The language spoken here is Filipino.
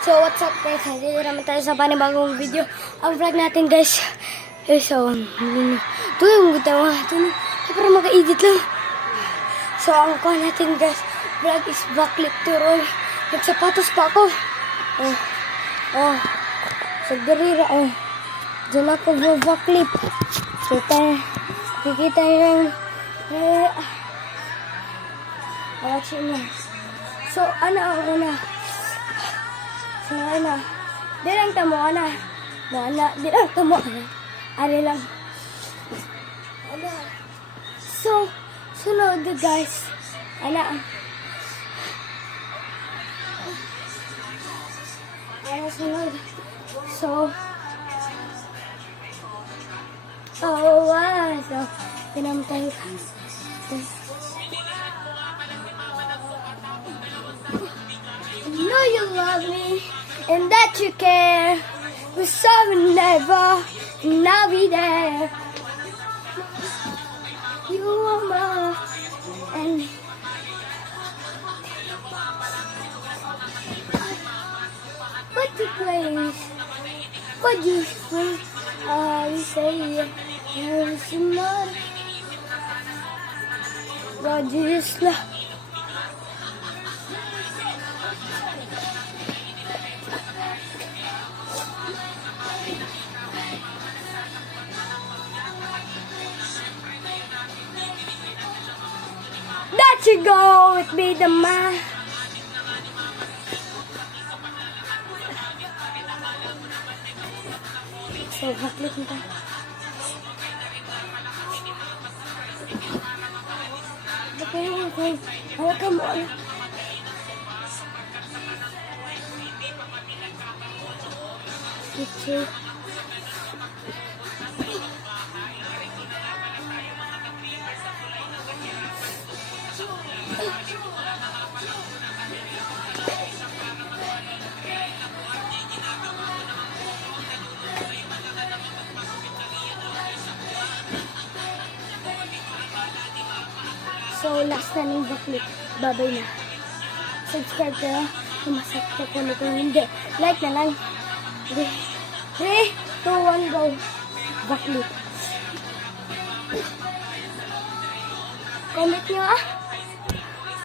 So, what's up guys? Dito naman tayo sa panibagong video. Ang vlog natin guys. So, ito yung gutawa. Ito na. Para maka-edit lang. So, ang kuha natin guys. Vlog is backlit to roll. Nagsapatos pa ako. Sa garira. Diyan ako backlit. So, kikita nyo yung watching mo. So, ano ang una? So, ano? Di lang tamo, ano? Di lang tamo, ano? Ano lang. Ano? So, sunod guys. Ano? Ano sunod? So, so, pinam tayo. Know you love me and that you care. We're sorry never, and I'll be there. You are mine, and what the place? What you say? You say there's another. What you love? That you go with me, the man. So, bakit nito? Okay, come on. Okay. So, last na ng backlit. Babay na. Subscribe ka. Kumasak ko kung hindi. Like na lang. 3, 2, 1, go. Backlit. Comment nyo